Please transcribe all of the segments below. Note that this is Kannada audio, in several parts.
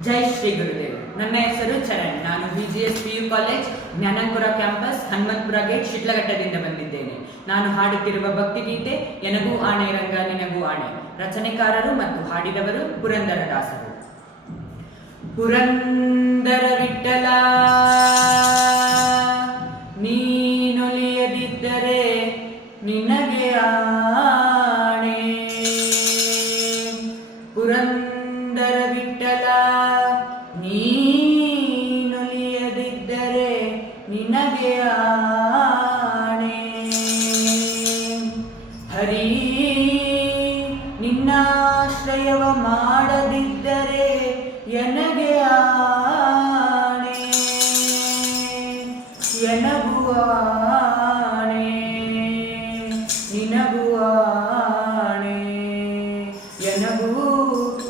ಜೈ ಶ್ರೀ ಗುರುದೇವ್. ನನ್ನ ಹೆಸರು ಚರಣ್. ನಾನು BGS PU college Jnanapura campus Hanumanthapura gate ಶಿಡ್ಲಘಟ್ಟದಿಂದ ಬಂದಿದ್ದೇನೆ. ನಾನು ಹಾಡುತ್ತಿರುವ ಭಕ್ತಿಗೀತೆ ಎನಗೂ ಆಣೆ ರಂಗ ನಿನಗೂ ಆಣೆ. ರಚನೆಕಾರರು ಮತ್ತು ಹಾಡಿದವರು ಪುರಂದರದಾಸರು. ಪುರಂದರ ವಿಠಲ ನೀನೊಲಿಯದಿದ್ದರೆ ನಿನಗೆ ಆಣೆ. ಪುರಂದರ ವಿಠಲ ನೀನೊಲಿಯದಿದ್ದರೆ ನಿನಗೆ ಆಣೆ. ಹರಿ ನಿನ್ನಾಶ್ರಯವ ಮಾಡದಿದ್ದರೆ ಎನಗೆ ಆಣೆ. ಎನಗೂ ಆಣೆ ನಿನಗೂ ಆಣೆ. ಎನಗೂ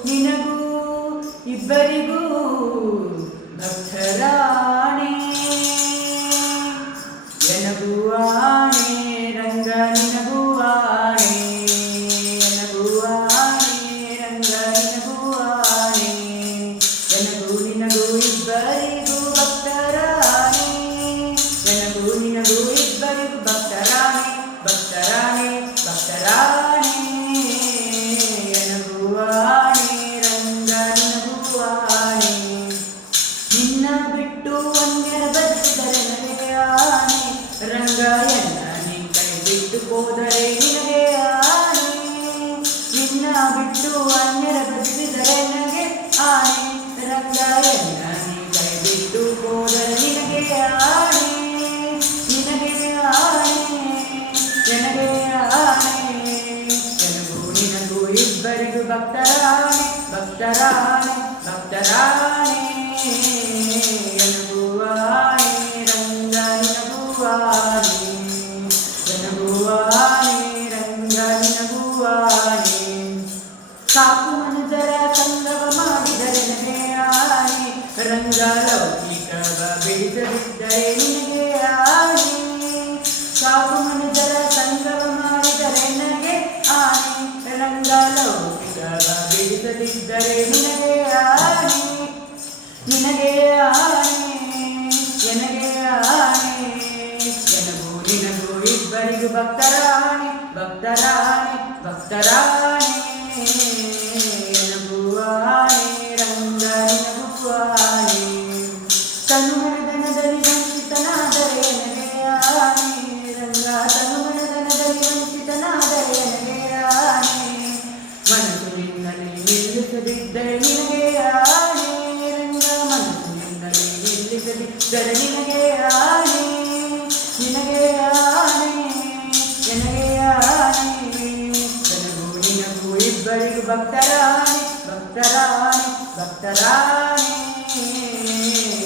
ನಿನಗೂ ಇಬ್ಬರಿಗೂ ಭಕ್ತರಾಣೆ. ಎನಗೂ ಆಣೆ ರಂಗ ನಿನಗೂ ಆಣೆ. ಎನಗೂ ಆಣೆ ರಂಗ ನಿನಗೂ ಆಣೆ. ಎನಗೂ ನಿನಗೂ ಇಬ್ಬರಿಗೂ ಭಕ್ತರಾಣೆ. ಎನಗೂ ನಿನಗೂ ಇಬ್ಬರಿಗೂ ಭಕ್ತರಾಣೆ. ಭಕ್ತರಾಣೆ ಭಕ್ತರಾಣೆ. ಎನಗೂ ಆಣೆ ರಂಗ ನಿನಗೂ ಆಣೆ. ನಿನ್ನ ಬಿಟ್ಟು ಅನ್ಯರ ಬದುಕಿದರೆ ನನಗೆ ಆಣೆ. ರಂಗ ಎನ್ನ ನೀ ಕೈ ಬಿಟ್ಟು ಹೋದರೆ ನಿನಗೆ ಆಣೆ. ನಿನ್ನ ಬಿಟ್ಟು ಅನ್ಯರ ಬದುಕಿದರೆ ನನಗೆ ಆಣೆ. ರಂಗ ಎನ್ನ ನೀ ಕೈ ಬಿಟ್ಟು ಹೋದರೆ ನಿನಗೆ ಆಣೆ. ನಿನಗೆ ಆಣೆ ನನಗೆ ಆಣೆ. ಎನಗೂ ನಿನಗೂ ಇಬ್ಬರಿಗೂ ಭಕ್ತರಾಣೆ. ಭಕ್ತರಾಣೆ ಭಕ್ತರಾಣೆ. ಎನಗೂ ಆಣೆ ರಂಗ ನಿನಗೂ ಆಣೆ. ಎನಗೂ ಆಣೆ ರಂಗ ನಿನಗೂ ಆಣೆ. ಸಾಕು ಮನುಜರ ಸಂಗವ ಮಾಡಿದರೆ ನನಗೆ ಆಣೆ. ರಂಗ ಲೌಕಿಕವ ಬಿಡಿಸದಿದ್ದರೆ ನಿನಗೆ ಆಣೆ. ಸಾಕು ಮನುಜರ ಸಂಗವ ಮಾಡಿದರೆ ನನಗೆ ಆಣೆ. ರಂಗ ಲೌಕಿಕವ ಬಿಡಿಸದಿದ್ದರೆ ನಿನಗೆ ಆಣೆ. ನಿನಗೆ ಆಣೆ ಎನಗೆ ಆಣೆ. ಎನಗೂ ನಿನಗೂ ಇಬ್ಬರಿಗೂ ಭಕ್ತರಾಣೆ. ಭಕ್ತರಾಣೆ ಭಕ್ತರಾಣೆ. ಎನಗೂ ಆಣೆ ರಂಗ ನಿನಗೂ ಆಣೆ. ತನುಮನದನದಲ್ಲಿ ವಂಚಿತನಾದರೆ ನನಗೆ ಆಣೆ. ರಂಗ ತನುಮನದನದಲ್ಲಿ ವಂಚಿತನಾದರೆ ನನಗೆ ಆಣೆ. ಮನಸ್ಸು ನಿನ್ನಲ್ಲಿ ನಿಲ್ಲಿಸದಿದ್ದರೆ ನಿನಗೆ ಆಣೆ. ರಂಗ ಮನಸ್ಸು ನಿನ್ನಲ್ಲಿ ನಿಲ್ಲಿಸದಿದ್ದರೆ ನಿನಗೆ ಆಣೆ. ನಿನಗೆ ಆಣೆ ಎನಗೆ ಆಣೆ. ನನಗೂ ನಿನಗೂ ಇಬ್ಬರಿಗೂ ಭಕ್ತರಾಣೆ. ಭಕ್ತರಾಣೆ ಭಕ್ತರಾಣೆ.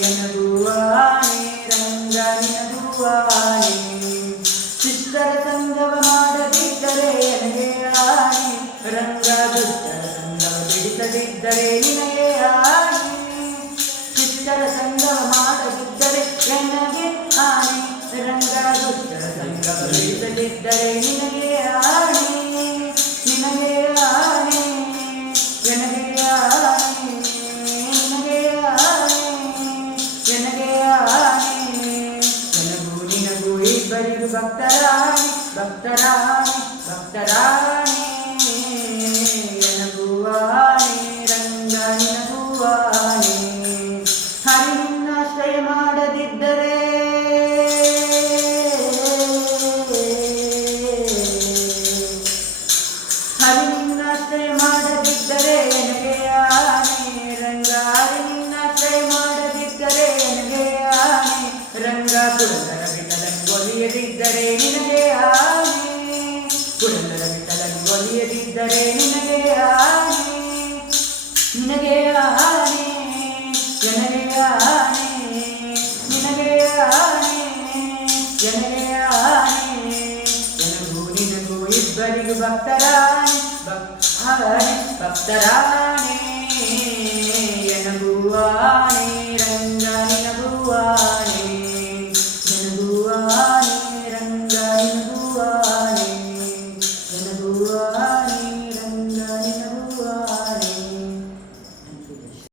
ಎನಗೂ ಆಣೆ ರಂಗ ನಿನಗೂ ಆಣೆ. ಶಿಷ್ಟರ ಸಂಗವ ಮಾಡದಿದ್ದರೆ ಎನಗೆ ಆಣೆ. ರಂಗ ದುಷ್ಟರ ಸಂಗವ ಬಿಡಿಸದಿದ್ದರೆ ನಿನಗೆ ಆಣೆ. ಶಿಷ್ಟರ ಸಂಗವ ಮಾಡದಿದ್ದರೆ ಎನಗೆ ಆಣೆ. ರಂಗ ದುಷ್ಟರ ಸಂಗವ ಬಿಡಿಸದಿದ್ದರೆ ನಿನಗೆ ಆಣೆ. ನಿನಗೆ ಆಣೆ ಎನಗೆ ಆಣೆ. ನಿನಗೆ ಆಣೆ ಎನಗೆ ಆಣೆ. ಎನಗೂ ನಿನಗೂ ಇಬ್ಬರಿಗೂ ಭಕ್ತರಾಣೆ. ಭಕ್ತರಾಣೆ ಭಕ್ತರಾಣೆ. ಎನಗೂ ಆಣೆ ರಂಗ ನಿನಗೂ ಆಣೆ. ಹರಿ ನಿನ್ನಾಶ್ರಯ ಮಾಡದಿದ್ದರೆ ಹರಿ ನಿನ್ನಾಶ್ರಯ ಮಾಡದಿದ್ದರೆ ಎನಗೆ ಆಣೆ. ರಂಗ ಹರಿ ನಿನ್ನಾಶ್ರಯ ಮಾಡದಿದ್ದರೆ ಎನಗೆ ಆಣೆ. ರಂಗ ಪುರಂದರ ವಿಠಲಂಗೊಲಿಯದಿದ್ದರೆ ನಿನಗೆ ಆಣೆ. ಪುರಂದರ ವಿಠಲಂಗೊಲಿಯದಿದ್ದರೆ ನಿನಗೆ ಆಣೆ. ನಿನಗೆ ಆಣೆ ಎನಗೆ ಆಣೆ. ನಿನಗೆ ಆಣೆ ಎನಗೆ ಆಣೆ. ಎನಗೂ ನಿನಗೂ ಇಬ್ಬರಿಗೂ ಭಕ್ತರಾಣೆ. ಭಕ್ತರಾಣೆ ಭಕ್ತರಾಣೆ. ಎನಗೂ ಆಣೆ